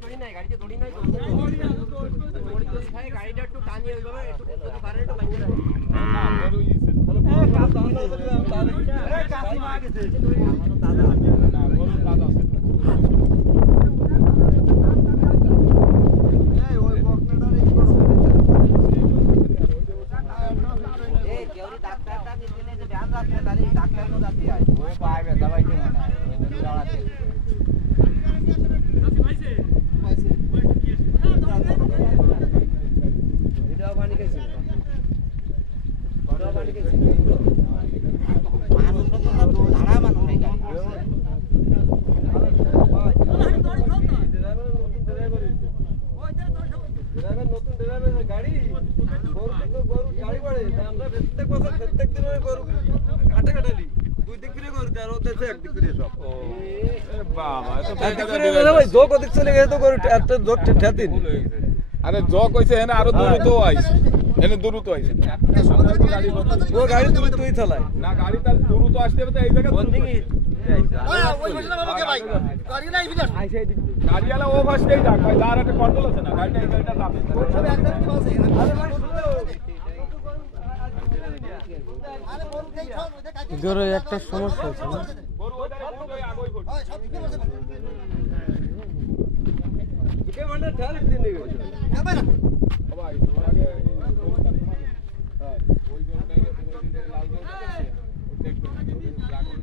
টড়ি নাই গাড়িতে দড়ি নাই তো দড়ি তো খায় গাড়িটা একটু টানিয়ে ওইভাবে একটু পারে একটু লাগিয়ে না বড়ই আছে কাজ মা গেছে দাদা না বড় দাদা আছে এই ওই বকনাটার এই করো এই কেউরি ডাক্তারটা দিলে যে ধ্যান রাখতে তাহলে ডাক্তার কো যাতি হয় ওই পাইবে দবাই দিও না ওই দাঁড়াতে আরে জক হইছে এনে আরো দ্রুত আইছে এনে দ্রুত আইছে ও গাড়ি তুই চালায় না গাড়ি তার দ্রুত আসতে হবে তো এই জায়গা কোন দিকে ওই বসে বাবু কে ভাই গাড়ি নাই ভিতর আইছে এই দিকে গাড়িওয়ালা ও ফাস্টেই ডাক ভাই তার একটা কন্ট্রোল আছে না গাড়িটা এই গাড়িটা যাবে সব একদম কি আছে আরে ভাই গরু একটা সমস্যা আছে না গরু ওইটারে আগই ঘট হয় সব ঠিক আছে কে মানে ঢাল দিন নিবে না ভাই না ভাই তোমার আগে হ্যাঁ ওই গরুটা লাল গরু আছে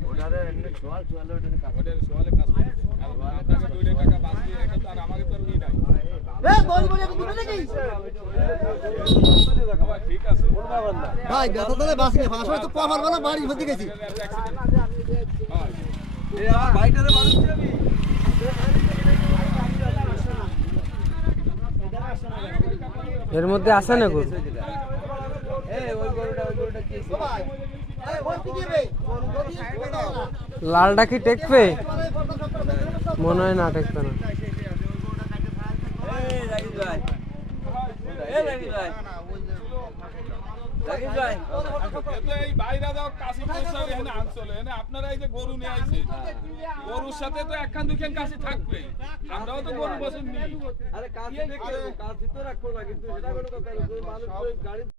ওটারে এমনি সোয়াল ওটারে কাজ ওটারে সোয়ালে কাজ করে আর আপনাকে 2 টাকা বাদ দিয়ে এটা তো আর আমাকে তো আর কি নাই এই বল বল আমি দিবে নাকি ভাই ঠিক আছে ভাই ব্যথা ধরে বাসে ফাঁসে তো পামার বলা বাড়ি ভর্তি গেছি এই আমার ভাইটারে মানুষছি আমি এর মধ্যে আছে না গরু এই ওই গরুটা কি ভাই এই ওই কি রে লালটা কি টেকবে মনে হয় না টেকবে না এই রাগি ভাই এই রাগি ভাই রাগি ভাই এত এই বাইরা যাও কাশি পয়সা এখানে আনছলে এনে আপনারা এই যে গরু নিয়ে আইছে গরুর সাথে তো একখান দুইখান কাশি থাকবে আমরাও তো গরু বসে নি আরে কাশি দেখে কাশি তো রাখবো না কিন্তু এটা কোনো কথা না মানুষ গাড়ি